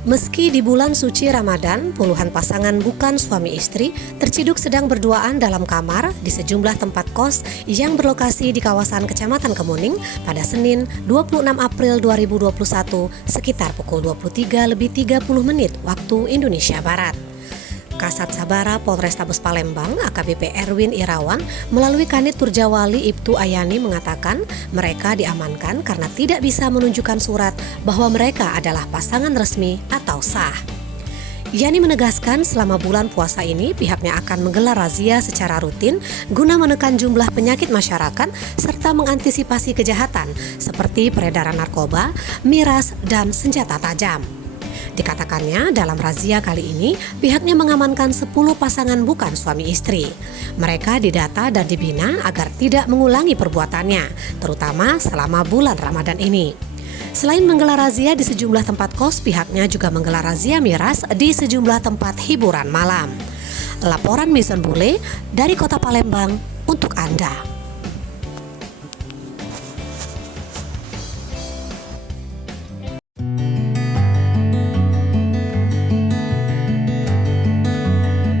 Meski di bulan suci Ramadan, puluhan pasangan bukan suami istri terciduk sedang berduaan dalam kamar di sejumlah tempat kos yang berlokasi di kawasan Kecamatan Kemuning pada Senin 26 April 2021 sekitar pukul 23.30 waktu Indonesia Barat. Kasat Sabara Polrestabes Palembang AKBP Erwin Irawan melalui Kanit Turjawali Ibtu Ayani mengatakan mereka diamankan karena tidak bisa menunjukkan surat bahwa mereka adalah pasangan resmi atau sah. Yani menegaskan selama bulan puasa ini pihaknya akan menggelar razia secara rutin guna menekan jumlah penyakit masyarakat serta mengantisipasi kejahatan seperti peredaran narkoba, miras, dan senjata tajam. Dikatakannya dalam razia kali ini pihaknya mengamankan 10 pasangan bukan suami istri. Mereka didata dan dibina agar tidak mengulangi perbuatannya, terutama selama bulan Ramadan ini. Selain menggelar razia di sejumlah tempat kos, pihaknya juga menggelar razia miras di sejumlah tempat hiburan malam. Laporan Mason Bule dari Kota Palembang untuk Anda.